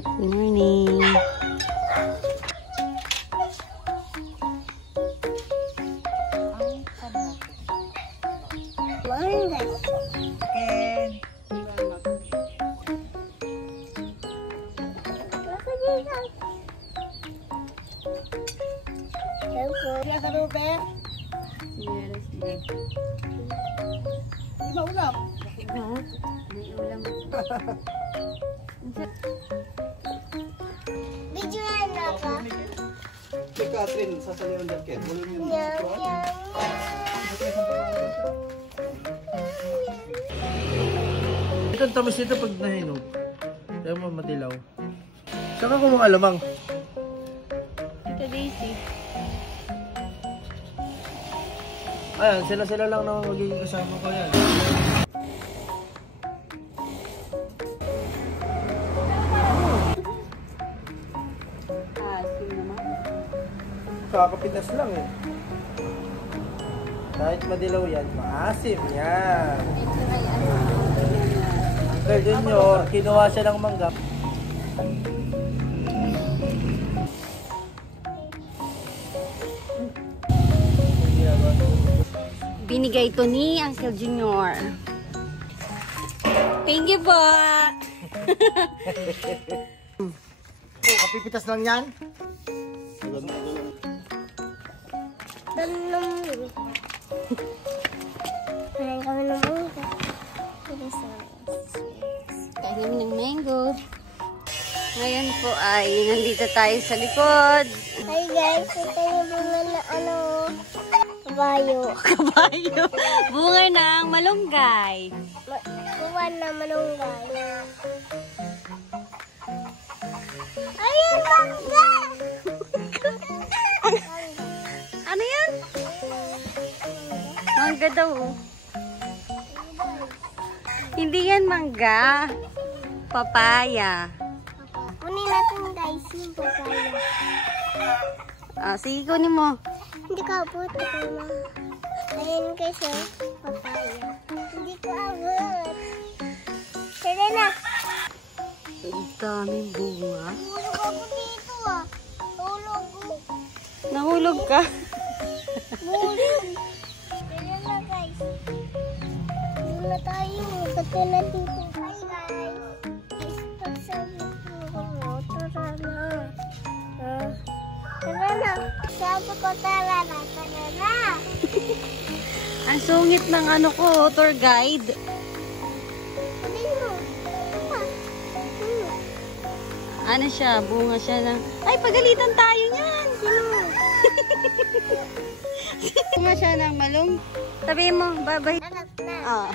Good morning. Ulam. May ulam. Video na ka. Si Catherine, sasalihan ng Ken. Ito ang tamis nito pag nahinog. Kaya mo madilaw. Saka kung mga alamang. Ito Daisy. Ayan, sila lang naman magiging kasama ko yan. Kakapitas lang eh. Kahit madilaw yan, maasim yan. Uncle Junior, kinuha siya ng mangga. Binigay ito ni Uncle Junior. Thank you po. Kapipitas lang yan. Kaya kami ng mango. Kaya namin ng mango. Ngayon po ay nandito tayo sa likod. Hi guys, ito yung bunga na kabayo. Kabayo. Bunga ng malunggay. Bunga na malunggay. Ayun, mangga! Ano yan? Mangga daw. Hindi yan mangga. Papaya. Kunin natin guys yung papaya. Sige, kunin mo. Hindi ko abot. Ayun guys yung papaya. Hindi ko abot. Sige na. Ang daming bunga. Tulog ako dito ah. Tulog ko. Nahulog ka. Bulog. Sige na guys. Doon na tayo. Kasi na dito. Hi guys. Pagsabi ko. Tara na. Tara na. Sabi ko tara na. Tara na. Ang sungit ng ano ko, tour guide. Kunin mo. Ano siya? Bunga siya ng... Ay, pagalitan tayo niyan! Sino? Bunga siya ng malung. Sabihin mo, bye-bye. Anak na. Ah.